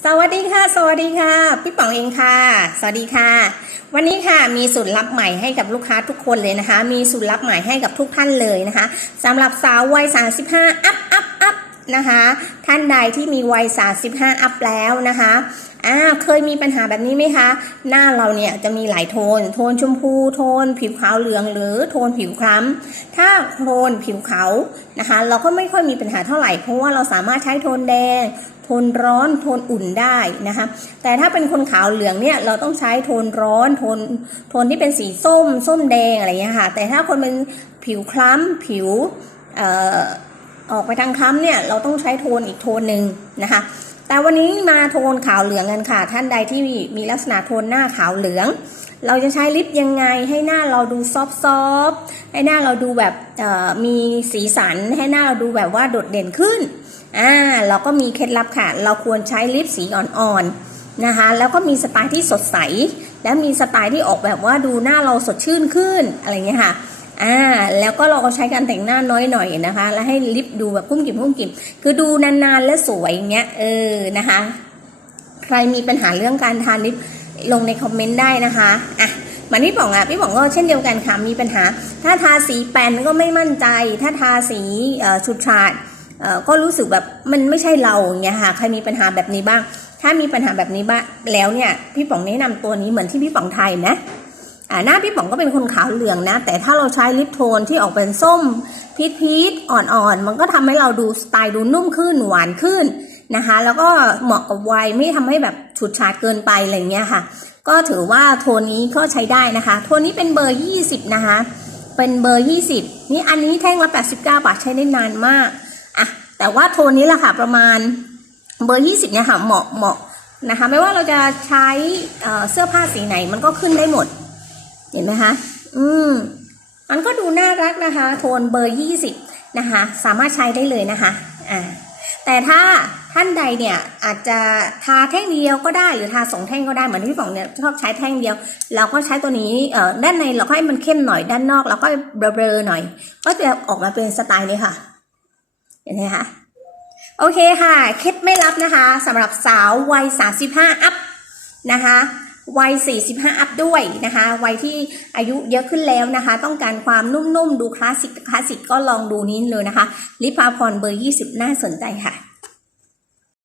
สวัสดีค่ะ สวัสดีค่ะ พี่ป๋องเองค่ะ สวัสดีค่ะ วันนี้ค่ะมีสูตรลับใหม่ให้กับลูกค้าทุกคนเลยนะคะ มีสูตรลับใหม่ให้กับทุกท่านเลยนะคะสำหรับสาววัย 35 อัพอัพอัพนะคะ ท่านใดที่มีวัย 35 อัพแล้วนะคะ อ่าเคยมีปัญหาแบบนี้ไหมคะ หน้าเราเนี่ยจะมีหลายโทน โทนชมพู โทน ผิวขาวเหลืองหรือโทนผิวคล้ำ ถ้าโทนผิวขาวนะคะ เราก็ไม่ค่อยมีปัญหาเท่าไหร่เพราะว่าเราสามารถใช้โทนแดง โทนร้อนโทนอุ่นได้นะคะ แต่ถ้าเป็นคนขาวเหลืองเนี่ยเราต้องใช้โทนร้อนโทนโทนที่เป็นสีส้ม ส้มแดงอะไรเงี้ยค่ะ แต่ถ้าคนเป็นผิวคล้ำผิวออกไปทางคล้ำเนี่ยเราต้องใช้โทนอีกโทนหนึ่งนะคะ แต่วันนี้มาโทนขาวเหลืองกันค่ะ ท่านใดที่มีลักษณะโทนหน้าขาวเหลือง เราจะใช้ลิปยังไงให้หน้าเราดูซอฟต์ให้หน้าเราดูแบบมีสีสัน ให้หน้าเราดูแบบว่าโดดเด่นขึ้นอ่าเราก็มีเคล็ดลับค่ะ เราควรใช้ลิปสีอ่อนๆนะคะ แล้วก็มีสไตล์ที่สดใส แล้วมีสไตล์ที่ออกแบบว่าดูหน้าเราสดชื่นขึ้นอะไรเงี้ยค่ะ อ่าแล้วก็เราก็ใช้การแต่งหน้าน้อยหน่อยนะคะ แล้วให้ลิปดูแบบพุ่มกิ่มพุ่มกิ่มคือดูนานๆและสวยอย่างเงี้ยเออนะคะ ใครมีปัญหาเรื่องการทานลิปลงในคอมเมนต์ได้นะคะอะเหมือนพี่ป๋องอะพี่ป๋องก็เช่นเดียวกันค่ะมีปัญหา ถ้าทาสีแปนก็ไม่มั่นใจ ถ้าทาสีชุดฉาดก็รู้สึกแบบมันไม่ใช่เราอย่างเงี้ยค่ะใครมีปัญหาแบบนี้บ้าง ถ้ามีปัญหาแบบนี้บ้างแล้วเนี่ยพี่ป๋องแนะนำตัวนี้เหมือนที่พี่ป๋องไทยนะ หน้าพี่ป๋องก็เป็นคนขาวเหลืองนะ แต่ถ้าเราใช้ลิปโทนที่ออกเป็นส้มพีชพีชอ่อนๆ มันก็ทำให้เราดูสไตล์ดูนุ่มขึ้นหวานขึ้นนะคะ แล้วก็เหมาะกับวัยไม่ทำให้แบบฉูดฉาดเกินไปอะไรเงี้ยค่ะ ก็ถือว่าโทนนี้ก็ใช้ได้นะคะ โทนนี้เป็นเบอร์ 20 นะคะ เป็นเบอร์ 20 นี่อันนี้แท่งละ 89 บาทใช้ได้นานมากอะแต่ว่าโทนนี้แหละค่ะประมาณเบอร์ 20 เนี่ยค่ะเหมาะเหมาะนะคะ ไม่ว่าเราจะใช้เสื้อผ้าสีไหนมันก็ขึ้นได้หมด เห็นไหมคะ อืม มันก็ดูน่ารักนะคะ โทนเบอร์ 20 นะคะ สามารถใช้ได้เลยนะคะ อ่า แต่ถ้าท่านใดเนี่ยอาจจะทาแท่งเดียวก็ได้หรือทาสองแท่งก็ได้เหมือนที่พี่ป๋องเนี่ยชอบใช้แท่งเดียว เราก็ใช้ตัวนี้เอ่อด้านในเราก็ให้มันเข้มหน่อยด้านนอกเราก็เบลอๆหน่อย ก็จะออกมาเป็นสไตล์นี้ค่ะเห็นไหมคะโอเคค่ะเคล็ดไม่ลับนะคะสำหรับสาววัย 35 อัพนะคะ วัย 45 อัพด้วยนะคะ วัยที่อายุเยอะขึ้นแล้วนะคะ ต้องการความนุ่มๆ ดูคลาสสิกคลาสสิกก็ลองดูนี้เลยนะคะ ลิปาพรเบอร์ 20 น่าสนใจค่ะ